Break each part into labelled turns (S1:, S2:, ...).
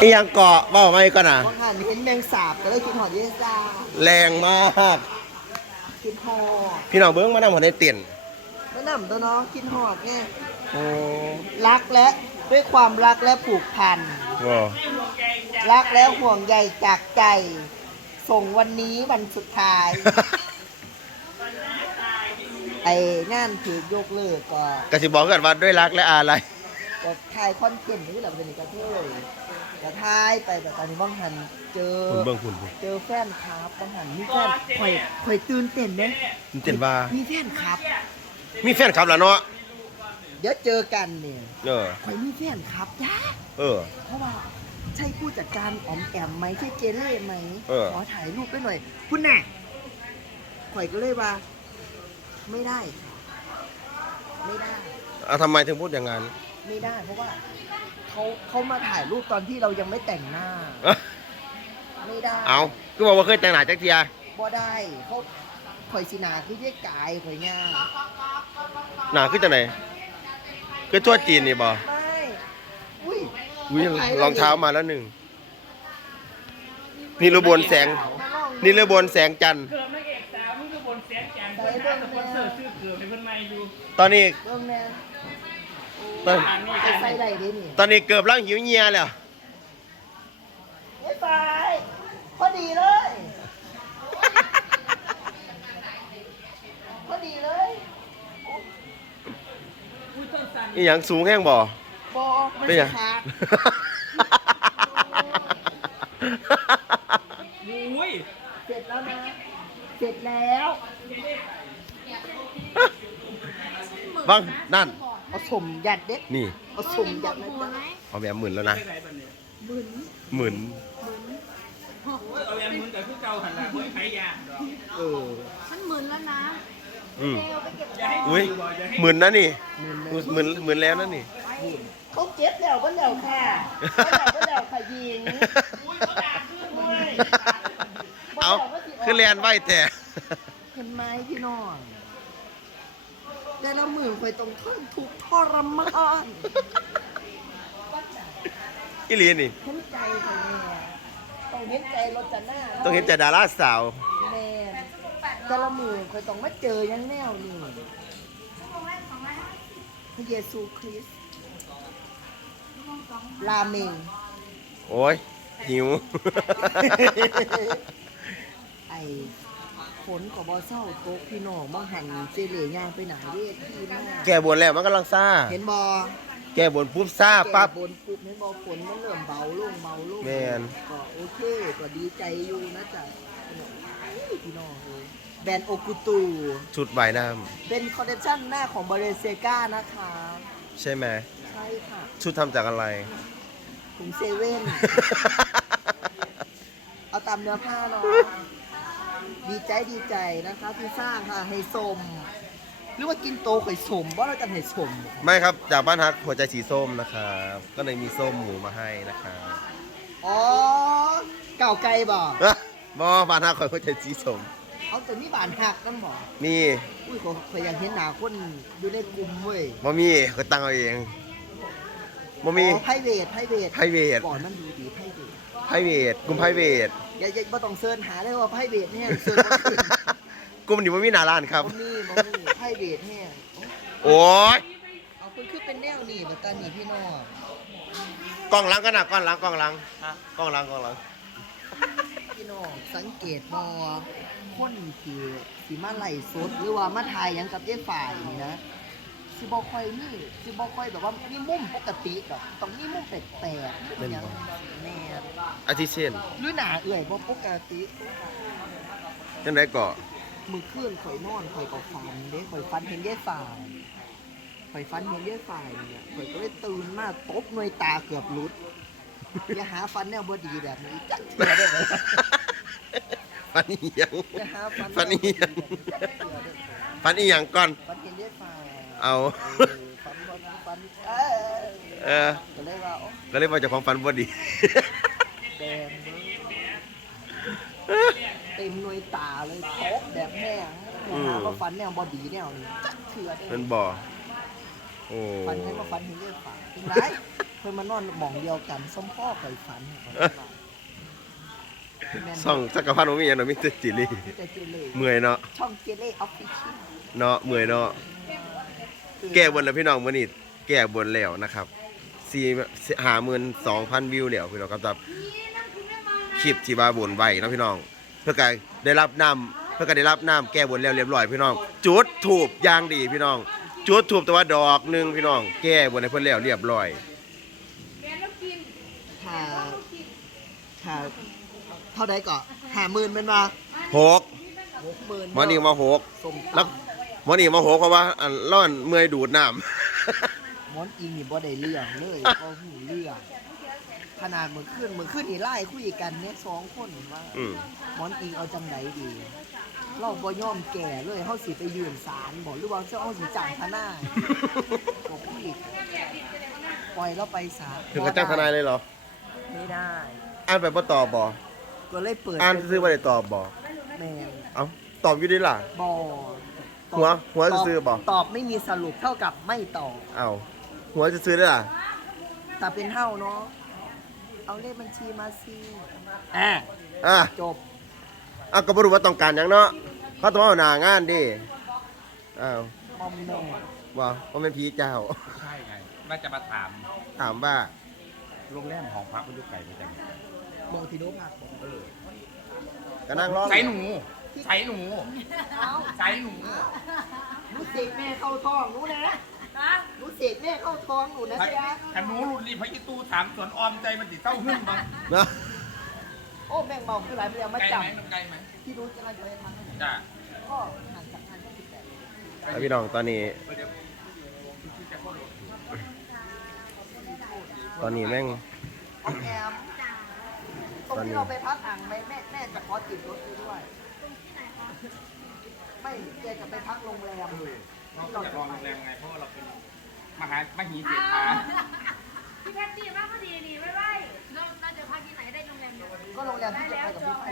S1: อีหยังเกาะเบ้าไม่ก่อนนะ
S2: ว่าหันเห็นแมงสาบก็เลยกินหอดเยสา
S1: แรงมาก
S2: กินหอด
S1: พี่น้องเบิ้งมานั่งหัวในเตียน
S2: แม่น้ำตัวน้องกินหอดไง
S1: โอ้
S2: รักและด้วยความรักและผูกพัน
S1: โห
S2: รักและห่วงใยจากใจ ส่งวันนี้วันสุดท้าย ไอ้งานถือยกเลิกก็
S1: กสิบอกกันว่าด้วยรักและอะไร
S2: ก็ทายคอนเทนต์นี่แหละเป็นกระเทย ก็ทายไปแต่ตอนนี้บ้างหันเจอ
S1: คุณเบิ้งคุณ
S2: เจอแฟนครับบ้างหันมีแฟนข่อยข่อยตื่นเต้นเด้
S1: มันเตียนว่า
S2: มีแฟนครับ
S1: มีแฟนคลับแล้วเนาะ
S2: เดี๋ยวเจอกันเนี่ย
S1: เออ
S2: ข่อยมีแฟนครับจ้า
S1: เออ
S2: เพราะว่าใช่ผู้จัดการอ๋อมแอมไหมใช่เจเล่ไหม
S1: เออ
S2: ขอถ่ายรูปไปหน่อย คุณน่ะข่อยก็เลยว่า ไม่ได้ค่ะไม่ได้
S1: เอาทำไมถึงพูดอย่างนั้น
S2: ไม่ได้เพราะว่า เขาเขามาถ่ายรูปตอนที่เรายังไม่แต่งหน้า ไม่ได้
S1: เอาก็บอกว่าเคยแต่งหน้าจักเทีย
S2: บ่ได้เขาข่อยสิหนาคือเยี่ยกายข่อยง่าย
S1: หน้าคือจังไหนคือทั่วจีนนี่บ่
S2: ไม่อุ้ย
S1: อุ้ยรองเท้ามาแล้วหนึ่งนี่ระบวนแสง นี่ระบวนแสงจันทร์
S3: เกือบนางเอกสาวนี่คือบนเสียงแจ่มเลยนะแต่คอนเสิร์ตชื่อเกือบเป็นคนใหม่อยู่
S1: ตอนนี้
S2: เรื่องแน่
S1: ตอน
S3: ทางนี้
S2: จะใส่ไรเด้นี่
S1: ตอนนี้เกือบร่างหิวเงียแล้ว
S2: ไม่ไปพอดีเลย พอดีเลย
S3: อุ้ยต้นสัน
S1: อีหยังสูงแห้งบ่
S2: บอไม่
S1: เป็นห
S2: ใช่
S1: ยัง
S2: ขาด
S3: อุ้ย
S2: เสร็จแล้วนะเสร็จแล้ว
S1: บังนั่น
S2: เอา สมยัดเด็ด
S1: นี่
S2: เอาสมยัดนะจ๊ะ
S1: เอาแบบหมื่นแล้วนะ
S3: ไปไหนบ้างเนี่ย
S1: หมื่น
S3: โอ้ยเอาอย่างมึงแต่คือเก่าหันหลังเฮ้ยไผ่ยางดอก
S2: เออ
S4: มันหมื่นแล้วนะ
S1: อืม
S4: เร็วไปเก็บ
S3: อย่าให้
S1: อุ้ย
S3: ดูบ่อย่าให้
S1: หมื่นนะนี่
S2: หมื่นเลย
S1: หมื่นหมื่นแล้วนะนี่
S2: เขาเจ็บแล้วก็แล้วค่ะก็แล้วก็แล้วค่ะยิง
S3: อุ้ยเขาด่าขึ้นเลย
S1: เอาคือเรียนไหวแต่
S2: เห็นไหมพี่น้อง แต่ละมือคอยต้องทนทุกข์ทรมาน
S1: อีหลีนี่
S2: เห็นใจค่ะแม่ต้องเห็นใจรถจันหน้า
S1: ต้องเห็นใจดาราสาว
S2: แม่แต่ละมือคอยต้องมาเจออยังแนวนี่พระเยซูคริสต์ราเมง
S1: โอ้ยหิว
S2: ไอ้ฝ นกับบอเศร้าโต๊ะพี่น้องบางหันเจเหลี่ยย่างไปหนาเวทีมาก
S1: แกบนแล้วมันกำลังซ่า
S2: เห็นบอ
S1: แกบนปุ๊บซ่าปั๊บ
S2: แก่บนปุ๊บเห็นบอฝนมันเริ่มเบาลงเบาลง
S1: แม่น
S2: ก็โอเคก็ดีใจอยู่นะจ๊ะพี่น้องเอ้ยแบรนด์โอกุตู
S1: ชุดใบายน้
S2: เป็นคอลเลคชันหน้าของบริเซกานะคะำ
S1: ใช่ไหม
S2: ใช่ค่ะ
S1: ชุดทำจากอะไร
S2: ถุงเซเว่น เอาตามเนื้อผ้าเนาะ ดีใจดีใจนะคะที่สร้างค่ะให้สม หรือว่ากินโตข่อยสมว่าเราจะให้สม
S1: ไม่ครับจากบ้านฮักหัวใจสีส้มนะครับก็เลยมีส้มหมูมาให้นะครับ
S2: อ๋อเก่าไกลบ่
S1: เอ้อบ่บ้านฮักคอยหัวใจสีส้ม
S2: เอาแต่มีบานหักนั่นบ่
S1: มี
S2: อุ้ยขอขอยอยากเห็นหน้าคนอยู่ในกลุ่มเว้ย
S1: บ่มีก็ตั้งเอาเองบ่มี
S2: ไพเวทไพเวท
S1: private
S2: ก่อนมันดูดีไพเวท
S1: ไพรเวทกลุ่มไพรเวท
S2: อย่าอย่าบ่ต้องเสิร์ชหาได้ว่าไพเวทเนี่ยเสิร์ชบ่ขึ้น
S1: กลุ่มนี้บ่มีหน้าร้านครับ
S2: บ่มีบ่มีไพเวทเนี่ย
S1: โอ้ย
S2: เอาคุณคือเป็นแนวนี่บัดตานี่พี่น้อง
S1: กล้องหลังกันนะกล้องหลังกล้องหลังกล้องหลังกล้องหลัง
S2: พี่น้องสังเกตบ่คนที่สิมาไล่สดหรือว่ามาถ่ายหยังกับยายฝ่ายนี่นะ สิบ่ค่อยมีสิบ่ค่อยแบบว่ามีมุมปกติดอกต้องมีมุมแปลกๆเป็นหยังแม่น
S1: อาทิเช่น
S2: หรือหน้าเอื่อยบ่ปกติ
S1: จังได๋ก็
S2: มือคืนข่อยนอนข่อยก็ฝันเด้ข่อยฝันเห็นยายฝ่ายข่อยฝันเห็นยายฝ่ายเนี่ยข่อยก็เลยตื่นมาตบหน่วยตาเกือบหลุด อย่าหาฟันแนวบ่ดีแบบนี้จักเทื่อได้ไหม
S1: ฟันอีหยัง
S2: อย่าหาฟัน
S1: ฟันอีหยังฟันอีหยังก่อน
S2: ฟันเห็นยายฝ่าย
S1: เอา
S2: เออฟันฟันฟันเออ
S1: เออ
S2: ก็เลยว่าโอ้
S1: ก็เลยว่าเจ้าของฟันบ่ดี
S2: แดงเด้อเต็มหน่วยตาเลยตบแบบแห้งอย่าหาว่าฟันแนวบ่ดีแนวนี้จักเทื่อได้ไหม
S1: มันบ่โอ้
S2: ฝันเห็นว่าฝันเห็นเรื่องฝันจริงไรเพิ่นมานอนหมองเดียวกันสมพ่อเคยฝันแม่น
S1: ส่องจักรพันธ์บ่มีหยังดอกมีแต่จิลี
S2: แต่เจเล่
S1: เมื่อยเนาะ
S2: ช่องเจเล่ออฟฟิเชียล
S1: เนาะเมื่อยเนาะ แก้บนแล้วพี่น้องมื้อนี้แก้บนแล้วนะครับ4 52,000วิวแล้วพี่น้องครับสำหรับคลิปที่ว่าบนไว้เนาะพี่น้อง เพื่อก็ได้รับน้ำเพื่อก็ได้รับน้ำแก้บนแล้วเรียบร้อยพี่น้อง จุดถูบอย่างดีพี่น้อง จุดถูบแต่ว่าดอกหนึงพี่น้อง แก้บนให้เพิ่นแล้วเรียบร้อย
S2: ถ้าถ้าเท่าใดก็ห้าหมื่นเป็นมา
S1: หก
S2: หกหมื่น
S1: หมอนี่มาหก
S2: สม
S1: แล้วหม อนี่มาหกเพราะว่าอันร้อนเมื่อยดูดน้ำ
S2: หมอนอิงนี่บ่ได้เรื่องเลย บ่หูเรื่องขนาดเมื่อคืนเมื่อคืนนี่ไล่คุยกันเนี่ยสองคนว่า
S1: อืม
S2: หมอนอิงเอาจังไดดี เราบ่ยอมแก่เลยเฮาสิไปยืนศาลบ่หรือว่าเจ้าเฮาสิจ้างทนายบ่คุยปล่อยเราไปศาล
S1: ถึงกับจ้างทนายเลยเหรอ
S2: ไม่ได้
S1: อ่านไปบ่ตอบบ่
S2: ก็เลยเปิด
S1: อ่านซื้อบ่ได้ตอบบ่
S2: แม่น
S1: เอ้าตอบอยู่ดีล่ะ
S2: บ่
S1: หัวหัว
S2: ตบ
S1: ซื่อๆบ่
S2: ตอบไม่มีสรุปเท่ากับไม่ตอบ
S1: เอ้าหัวจะซื้อได้ล่ะ
S2: แต่เป็นเฮาเนาะเอาเลขบัญชีมาสิอะ
S1: อะ
S2: จบ
S1: เอ้าก็บ่รู้ว่าต้องการหยังเนาะเขาต้องเอาหน้างานดิอ้าว
S2: มอมแม่
S1: ว่าว่าเป็นผีเจ้า
S3: ใช่ไงว่าจะมาถาม
S1: ถามว่า
S3: โรงแรมของพักมันดูไก่ไปจัง
S2: มองทีโนภาคบอก
S3: เออ
S1: ก็นั่งร้อง
S3: ใช้หนูใช้หนู
S2: เอา
S3: ใช้หนู
S2: หนูเสกแม่เข้าท้องหนูนะหนูเสกแม่เข้าท้องหนูนะจ๊ะ
S3: ถ้าหนูรุ่นรีพระยิตูถามสวนออมใจมันติดเต้าหึ่งบ้าง
S1: เนาะ
S2: โอ้แม่งเมาคือหลายเรื่องมา
S3: ไกล
S2: จับ
S3: ไหมมันไกลไหม
S2: ที่รู้จะมาจะไปทำ
S3: จ้า
S2: ก็ห่างจากงานแค่สิบแปด
S1: อะพี่น้องตอนนี้
S3: เดี๋ยวที่จะเข้าโรง
S1: ตอนนี้แม่ง
S2: ออมแอมตรงที่เราไปพักอ่างไหมแม่แม่จะขอติดรถไปด้วย ไม่แกจะไปพักโรงแรม
S3: เราจะรอโรงแรมไงเพราะว่าเราเป็นมหามหีเศรษฐา
S4: พี่แพตตี้ว่าพอดีดีไว้ไว้เราน่าจะพักที่ไหนได้โรงแรมอยู่
S2: ก็โรงแรมที่จะไปกับพี่ไผ่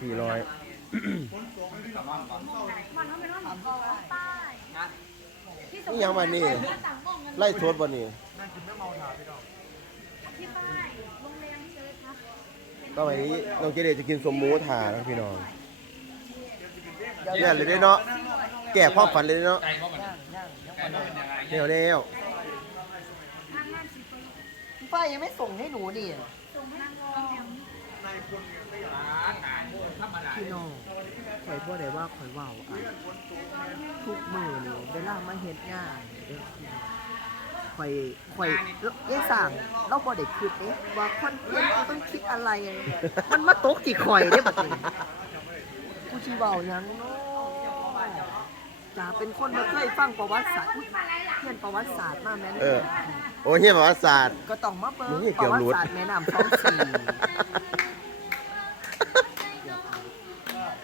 S2: สี่ร้อย
S1: 400
S4: มันเขาเป็นห้องของใต้ที่ส
S1: นี่ยังมานี่
S4: สั่งมงเงิน
S1: ไล่ทวดบ่นี่
S4: ที่ใต้โรงแรมที่เลยครับ
S1: ก็วันนี้น้องเจเดจะกินสมหมูถานะพี่น้อง เนี่ยเลยเด้เนาะแก่ความฝันเลยเนาะ
S3: ไก่เพราะมัน
S2: ย่างย่างย่าง
S3: ไก่มันเป็นยังไง
S1: เร็วเร็ว
S4: ป้า
S2: ยังไม่ส่งให้หนู
S3: ดา
S2: พี่น้องข่อยบ่ได้ว่าข่อยว้าอะทุกมือนี่เวลามาเฮ็ดงานเด้อพี่น้องข่อยข่อยเอ้สั่งเราบ่ได้คิดเด้ว่าคอนเทนต์เราต้องคิดอะไร มันมาตกที่ข่อยเด้บัดนี้ กูสิเว้าหยังเนาะจะเป็นคนบ่เคยฟังประวัติศาสตร์อุ๊ยเรียนประวัติศาสตร์มาแม่น
S1: เออ โอ้ยเฮียประวัติศาสตร์
S2: ก็ต้องมาเบิ่ง
S1: นี่
S2: ป
S1: เกี่ย
S2: ระ
S1: ว
S2: วัติ
S1: รูท
S2: ศาสตร์แม่น้ำท้องสี่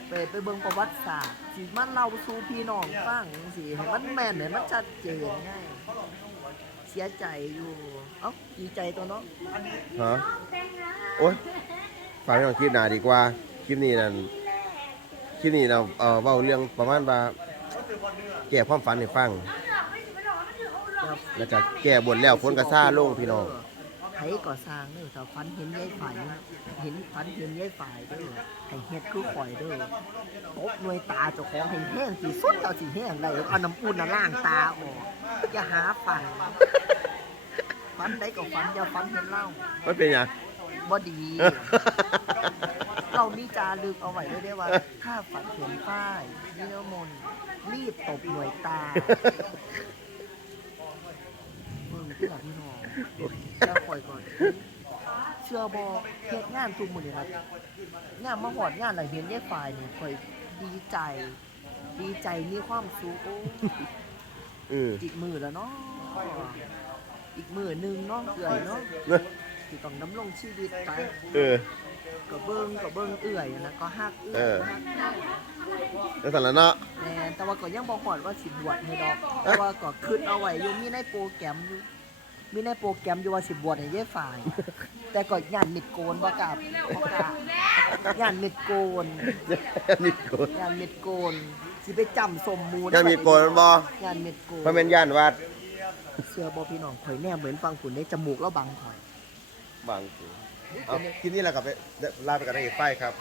S2: ไปไปเบิ่งประวัติศาสตร์สิมันเล่าสู่พี่น้องฟังสิให้มันแม่นให้มันชัดเจนไงเสียใจอยู่ เอ้าดีใจตัวเนาะ
S1: ฮะ
S4: แต่งงาน
S1: โอ้ยฟังให้น้องคลิปหนาดีกว่า คลิปนี้นั่น คลิปนี้เราเอ่อเว้าเรื่องประมาณว่าแก่ความฝันให้ฟัง แล้วก็แก้บนแล้วฝนก็ซ่าลงพี่น้อง
S2: ไผก่อสร้างเด้อถ้าฝันเห็นยายฝ่ายเห็นฝันเห็นยายฝ่ายเด้อให้เฮ็ดคือข่อยเด้อตบหน่วยตาเจ้าของให้แห้งสิสุดเอาสิแห้งได้เอาน้ำอุ่นน่ะล้างตาออกอย่าหาฝันฝันใดก็ฝันอย่าฝันเห็นเล่า
S1: มันเป็นหยัง
S2: บ่ดี เรามีจารึกเอาไว้ด้วยได้ว่าถ้าฝันเห็นป้ายนิรมนต์รีบตบหน่วยตาเบิ่งเพื่อพี่น้องแล้วปล่อยก่อน เชื่อบอเฮ็ดงานทุกมื้อนี่ครับงานมาหอดงานอะไรเห็นยายฝ่ายนี่ข่อยดีใจ ดีใจมีความสุขโอ้
S1: เออ
S2: อีกมือแล้วเนาะอีกมือหนึงเนาะเอื่อยเนาะ ที่ต้องดำรงชีวิตไป
S1: เออ
S2: ก็เบิ่งก็เบิ่งเอื่อยนะก็ฮักเอื่
S1: เอ
S2: อย
S1: อ
S2: ฮัก
S1: แล้วสั่นแล้วเนาะ
S2: แม่นแต่ว่าก็ยังบ่ฮอดว่าสิบวชให้ดอกแต่ว่าก็คิดเอาไว้อยู่มีในโปรแกรมอยู่มีในโปรแกรมอยู่ว่าสิบวชให้ยายฝ่าย แต่ก็ย่านมิดโกนบ่กล้าบ่กล้าย่านมิดโกน
S1: มีโกน
S2: ย่านมิดโกนสิไปจำสมมูล
S1: จะมีโกนบ่
S2: ย่านมิดโกน
S1: มันเป็นย่านวัด
S2: เสื้อบอพี่น้องข่อยแน่เหมือนฟังคุณในจมูกแล้วบังข่อย
S1: บางทีเอาคลิปนี้เรากลับไปลาไปกันในอีกไฟครับ